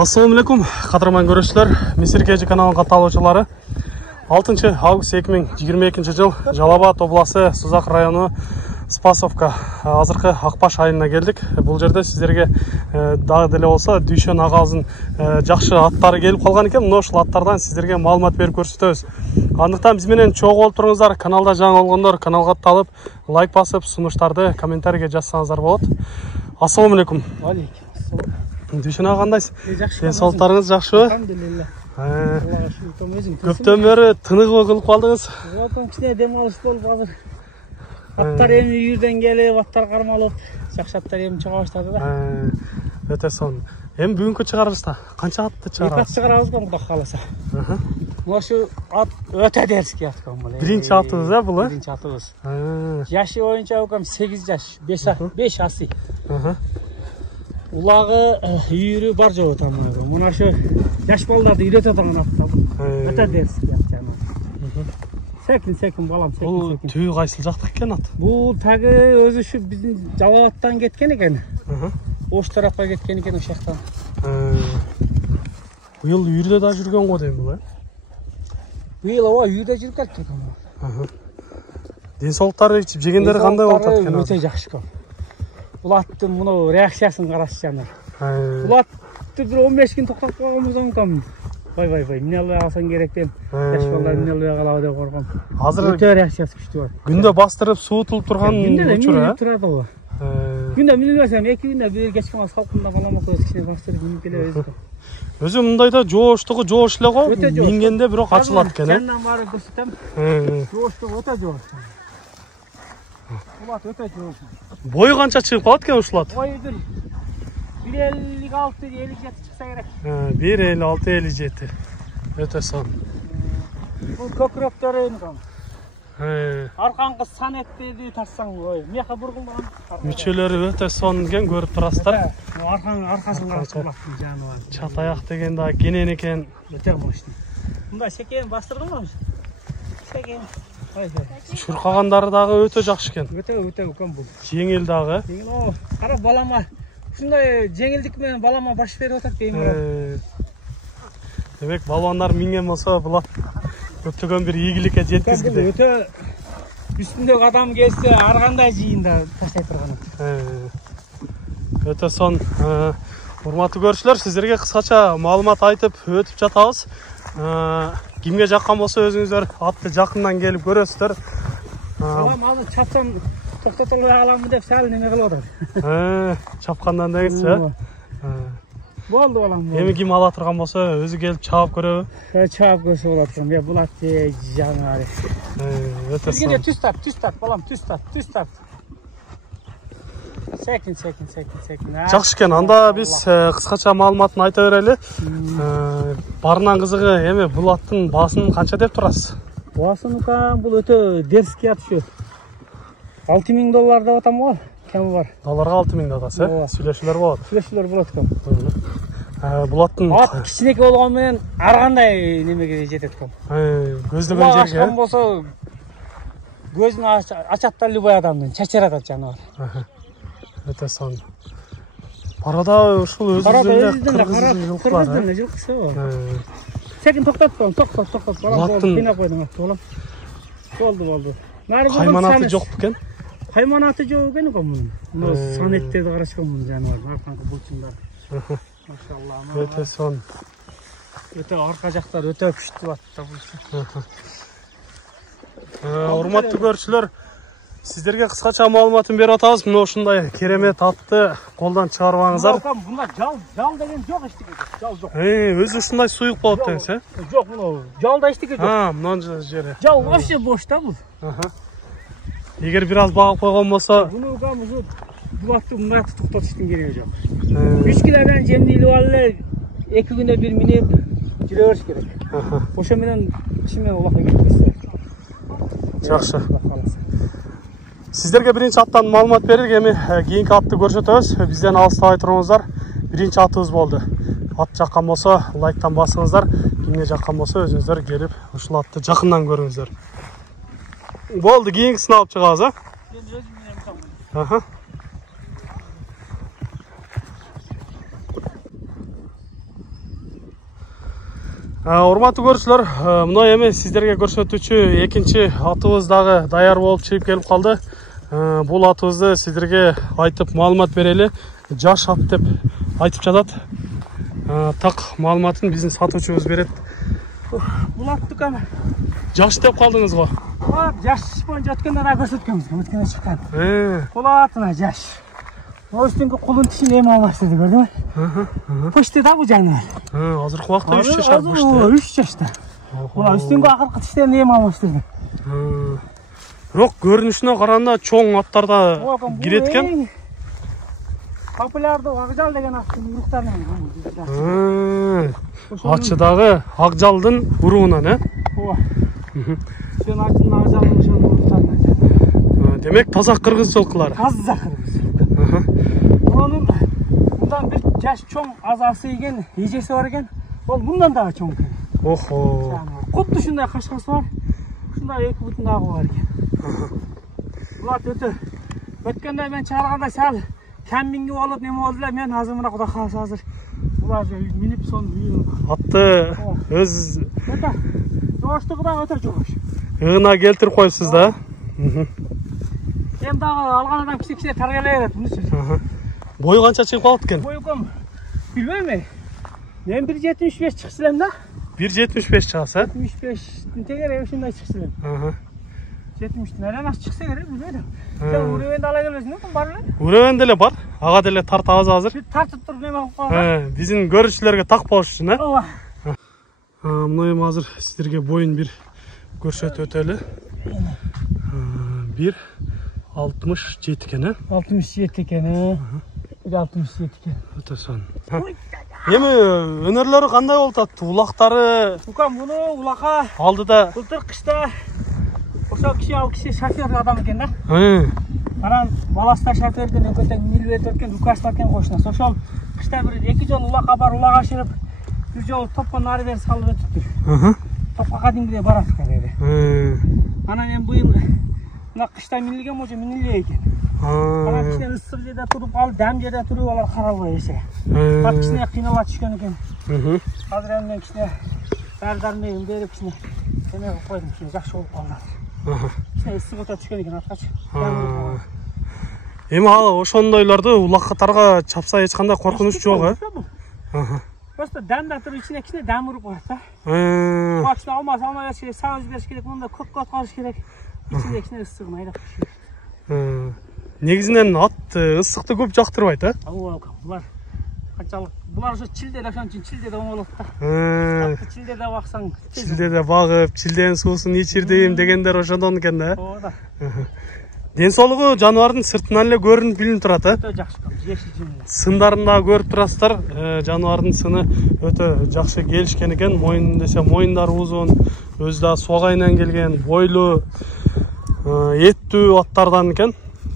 Assalamu alaikum, qadırman görüşler. Misirkeci kanalının katılımcıları. 6 август 2022 жыл Жалабат обласы Сузак району Спасовка азыркы Акбаш айына келдик. Бул жерде сиздерге дагы деле болсо Дүйшөн агабыздын жакшы аттары келип калган экен. Мына ушул аттардан сиздерге маалымат берип көрсөтөбүз. Андыктан биз менен чогуу болуп туруңуздар. Каналда жаңы болгондор каналга атталып, лайк басып, сунуштарды комментарийге жазсаңыздар болот. Assalamu alaikum. Дүйшөн ага кандайсыз? Ден соолуктарыңыз жакшыбы? Алхамдулилла. Көптөн бери тыныгып кылып калдыңыз. Кичине дем алыш болуп азыр. Аттар эми үйүрдөн келип, аттар кармалып, жакшы аттар эми чыга баштады да. Өтө сонун. Эми бүгүнкү чыгарышта канча атты чыгарабыз? 2 ат чыгарабыз го, Кудай кааласа. Мошу ат өтө дерский ат бул. Биринчи атыбыз бул, э? Биринчи атыбыз. Жашы боюнча укам 8 жаш, 5 аси. Улагы үйүрү бар жок тамагы. Мына ошо жаш балдарды үйрөтө турган ат. Өтө дерский ат жана. Секин балам, секин. Бул түбү кайсыл жактык экен ат? Бул тагы өзү ушу биздин Жалабаттан кеткен экен. Ош тарапка кеткен экен ошол жактан. Быйыл үйүрдө да жүргөн го дейм бул, э? Быйыл ооба үйүрдө жүрүп кеткен. Ден соолуктары ичип жегендери кандай болуп атат экен? Өтө жакшы экен. Бул аттын мына реакциясын карашы жана. Бул атты бир 15 күн токтоп койгонбуз кам. Бай, эмне албай калсаң керек деп. Жаш балдар эмне албай калабы деп коргом. Азыр өтө реакциясы күчтүү бар. Күндө бастырып суутулуп турган учур, э? Турат ооба. Күндө минилбесем 2 күндө бир кечке мас салкында балама коюп кичине бастырып минип келебиз. Өзү мындайда жооштугу жоош эле го. Мингенде бирок ачылат экен, э? Жандан барып көрсөтөм. Жооштугу өтө жоош. Бул ат өтө жоош. Бою канча чыгып калат экен ушул ат? Бою 1.56-1.57 чыкса керек. 1.56-1.57. Өтө сонун. Бул көкүрөктөрү эми. Аркаңкы сан этти тарсаң, ой, мияка бургулган. Мүчөлөрү өтө сонун экен, көрүп турасыздар. Аркасын карап жаны бар. Чат аяк деген да кенен экен. Өтө мощный. Мында шекем бастырдыңбы? Шекем. Шуркагандары дагы өтө жакшы экен. Өтө үлкөн бул. Жеңил дагы. Жеңил, кара балама. Ушундай жеңилдик менен балама баш берип атат дейм. Демек балбандар минген болсо бул көптөгөн бир ийгиликке жеткизди. Өтө үстүндөгү адам келсе ар кандай жыйында таштай турган. Өтө сонун. Урматтуу көрүүчүлөр, сиздерге кыскача маалымат айтып өтүп жатабыз. Кимге жаккан болсо өзүңүздөр атты жакындан келип көрөсүздөр. Балам азыр чапсам токтото албай каламбы деп сал неме кылып атат. Чапкандан деңизчи. Болду балам. Эми ким ала турган болсо өзү келип чаап көрөбү? Чаап көрсө болот экен. Бул ат жаңы. Өтө сонун. Түз тарт, балам, түз тарт. Секин. Жакшы экен. Анда биз кыскача маалыматын айта берели. Барынан кызыгы эми бул аттын баасын канча деп турасыз? Баасын бул өтө дерский ат ушу. $6000 деп атам го. Кем бар? Долларга 6000 деп атасыз, э? Сүйлөшүүлөр болот. Сүйлөшүүлөр болот экен. Бул аттын ат кичинеке болгон менен ар кандай немеге жетет экен. Көздөгөн жерге. Ачкан болсо көзүн ачат да любой адамдын, чачыратат жаныбар. Өтө сонун. Барада ушул өзүнүн кыргыздын жылкысы. Секин токтот, балам, кыйнап койдуң атты, балам. Болду. Кайманаты жок экен? Кайманаты жок экен мунун. Мына сан эттерди карашкан мун жаныбар, аркаңкы булчуңдар. Машалла. Өтө сонун. Өтө арка жактар өтө күчтүү атта бул. Урматтуу көрүүчүлөр, сиздерге кыскача маалыматын берип атабыз. Мына ушундай керемет атты колдон чыгарбаңыздар. Мына жал деген жок эчтеке. Жал жок. Өзү ушундай суюк болот деңиз, э? Жок, мына жалда эчтеке жок. Мына жери. Жал вообще бош да бул. Эгер бир аз багып койгон болсо, буну бул атты мындай токтотуштун кереги жок. 3 килодан жемди илип алып эле 2 күндө бир минип жүрө бериш керек. Ошо менен чимен улакка кетпесе. Жакшы. Сиздерге биринчи аттан маалымат бердик, эми кийинки атты көрсөтөбүз. Бизден алыстабай туруңуздар. Биринчи атыбыз болду. Ат жаккан болсо лайктан басыңыздар. Кимге жаккан болсо өзүңүздөр келип ушул атты жакындан көрүңүздөр. Болду, кийинкисин алып чыгабыз, а? Мен өзүм менен калам. Урматтуу көрүүчүлөр, мына эми сиздерге көрсөтүүчү экинчи атыбыз дагы даяр болуп чыгып келип калды. Бул атыбызды сиздерге айтып маалымат берели. Жаш ат деп айтып жатат. Так маалыматын биздин сатуучубуз берет. Бул атты кам Жаш деп калдыңыз го. Жаш боюнча өткөндө да көрсөткөнбүз, өткөндө чыккан. Бул атына жаш. Өстүнгү кулун тишин эме алмаштырды, көрдүңбү? Пышты да бул жаныбар. Азыркы убакта 3 жашар пышты. 3 жашта. Бул үстүнгү акыркы тиштерин эме алмаштырды. Бирок көрүнүшүнө караганда чоң аттарда кирет экен. Популярдуу Акжал деген аттын уруктарынан. Ачы дагы Акжалдын уругунан, Ооба. Сен ачын Акжалдын ошол уруктарынан. Демек таза кыргыз жылкылары. Таза кыргыз. Onun bundan bir yaş çoğun azası ekan, ejesi var ekan. Ol bundan daha çoğun ekan. Oho. Xuddi shunday qashqasi var. Shunday 2 butun dag'i var ekan. Bular o'ta. O'tganda men chaqirganda sal kammingi olib nima oldilar, men hozir mana xudo xolasa hozir bular minib son atты өз o'ta. Jo'shtig'idan o'ta jo'sh. Iğına keltirip koyupsiz da. Hem daha algan adam kichik targalayveradi buni. Boyu qancha chiqib qoldi ekan? Boyu kom. Bilmayman. Men 1.75 chiqsilam da. 1.75 chiqsa? 75 tegere shunday chiqsilam. 70 nadan oshib chiqsa kerak, bilmayman. Sen urevenda ala kelesizmi, barmi? Urevenda ele bar. Aga dele tartabыз азыр. Тартып туруп неме кылып койгон. Биздин көрүүчүлөргө так болуш үчүн, Ооба. Мына эми азыр сиздерге боюн бир көрсөтүп өтөлү. 1.67 экен, 67 экен. 1.67 экен. Өтө сон. Эми өнөрлөрү кандай болуп атты? Улактары Укам буну улакка алдыда былтыр кышта ошол киши шофер адам экен да. Анан баласта шоферден өкөтөн милбет өткөн укаштар экен кошунас. Ошол кышта бир 2 жол улакка бар, улак ашырып, бир жол топко нары бери салып өтүптүр. Топко кадимгидей барат экен. Анан эми быйыл мына кышта минилген болчу минилбей экен. Анан кичине ысык жерде туруп калып, дам жерде туруп алар каралбай эсе. Бак кичине кыйнала түшкөн экен. Азыр эми мен кичине дардармейм берип кичине эме кылып койдум, кичине жакшы болуп калды. Кичине ысык өтө түшкөн экен аткачы. Эми ал ошондойлорду улаккатарга чапса эч кандай коркунуч жок, Просто дамда туруп ичине кичине дам уруп коет да. Башта алмай бериш керек, сабыз бериш керек, мында көк калыш керек. Ичинде кичине ысыгын айдап туруш керек. Негизинен ат ысыкты көп жактырбайт, Ооба, булар канчалык. Булар ошо чилдеде, ошон үчүн чилдеде оңолот да. Атты чилдеде баксаң, чилдеде багып, чилденин суусун ичирдим дегендер ошондон экен да. Ооба. Ден соолугу жаныбардын сыртынан эле көрүнүп билинип турат, Өтө жакшы, жеши жөнүндө. Сындарын да көрүп турасыздар. Жаныбардын сыны өтө жакшы келишкен экен. Моюн десе моюндары узун, өзү да суагайынан келген, бойлуу, эттүү аттардан экен.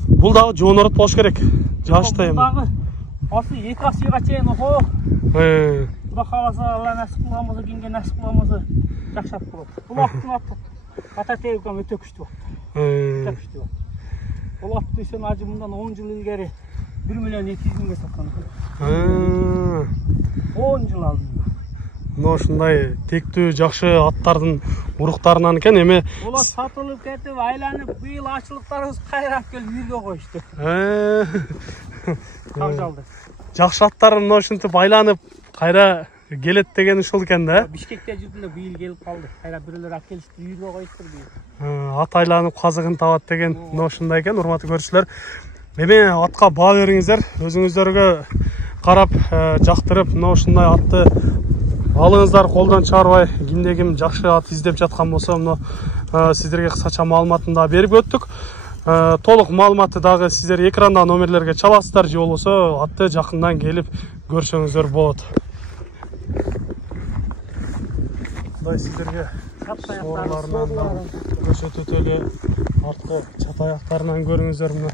Бул дагы жоонорот болуш керек. Жашта эми. Дагы асы 2 асыйга чейин охо. Кудай кааласа, Алла насип кылган болсо, кимге насип кылган болсо жакшы ат болот. Бул аттын аты ата тегиком өтө күчтүү ат. Өтө күчтүү ат. Бул атты сен ажы мындан 10 жыл илгери 1.200.000 саткан. 10 жыл алдында. Мына ушундай тектүү жакшы аттардын уруктарынан экен. Эми булар сатылып кетип, айланып, быйыл ачылыктарыбыз кайрап келип үйгө коюшту. Акжалды. Жакшы аттар мына ушинтип айланып кайра келет деген ушул экен да. Бишкекте жүрдүлөр, быйыл келип калды. Кайра бирөөлөр алып келишти, үйгө коюштур быйыл. Ат айланып казыгын табат деген мына ушундай экен, урматтуу көрүүчүлөр. Эми атка баа бериңиздер, өзүңүздөргө карап жактырып, мына ушундай атты алыңыздар, колдон чыгарбай. Кимде ким жакшы ат издеп жаткан болсо, мына сиздерге кысача маалыматын да берип өттүк. Толук маалыматты дагы сиздер экранда номерлерге чаласыздар, же болбосо атты жакындан келип көрсөңүздөр болот. Мындай сиздерге соорларынан да көрсөтүп өтөлү. Арткы чат аяктарынан көрүңүздөр, мына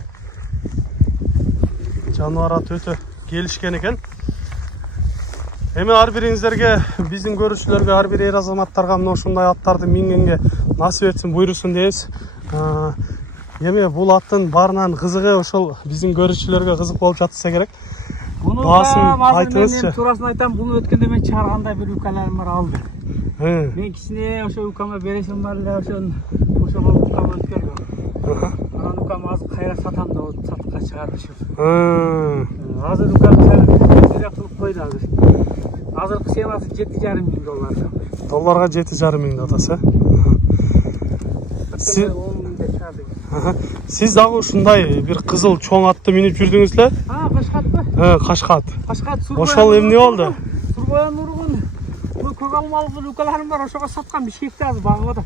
жаныбар ат өтө келишкен экен. Эми ар бириңиздерге, биздин көрүүчүлөргө, ар бир эр азаматтарга мына ушундай аттарды мингенге насип этсин, буйрусун дейбиз. Эми бул аттын баарынан кызыгы ошол биздин көрүүчүлөргө кызык болуп жатса керек. баасын айтыңызчы. Мен турасын айтам, буну өткөндө мен чыгарганда бир укаларым бар алды. Мен кичине ошо укама бересим бар эле, ошого укама өткөргөм. Анан укам азыр кайра сатам деп сатыкка чыгарды. Азыр укам сыяк кылып койду азыр. Азыркы ценасы $7,500. Долларга $7,500 атасы. Сиз дагы ушундай бир кызыл чоң атты минип жүрдүңүз эле? Кашкатпы? Кашкат. Кашкат Ошол эмне болду? Турбоян ургун. Бул көк алмалык укаларым бар, ошого саткан Бишкекте азыр багып атат.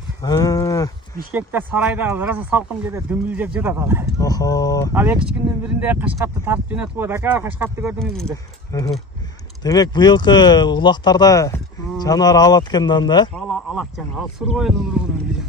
Бишкекте сарайда азыр салкын жерде дүмбүл жеп жатат ал. Охо. Ал 2 күндүн биринде Кашкатты тартып жөнөтүп койду. Ака, Кашкатты көрдүңүзбү? Демек быйылкы улактарда жаныбар алат экен да? Алат жана. Ал Сурбоян ургун.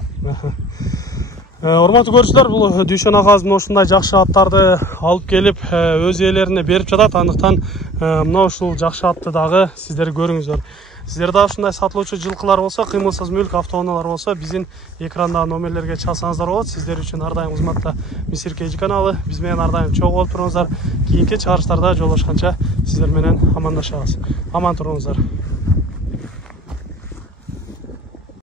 Урматтуу көрүүчүлөр, бул Дүйшөн агабыз ушундай жакшы аттарды алып келип өз ээлерине берип жатат. Андыктан мына ушул жакшы атты дагы сиздер көрүңүздөр. Сиздерде ушундай сатылуучу жылкылар болсо, кыймылсыз мүлк автоунаалар болсо, биздин экрандагы номерлерге чалсаңыздар болот. Сиздер үчүн ар дайым кызматта Мисир KG каналы. Биз менен ар дайым чогуу болуп туруңуздар. Кийинки чыгарыштарда жолугушканча сиздер менен амандашабыз. Аман туруңуздар.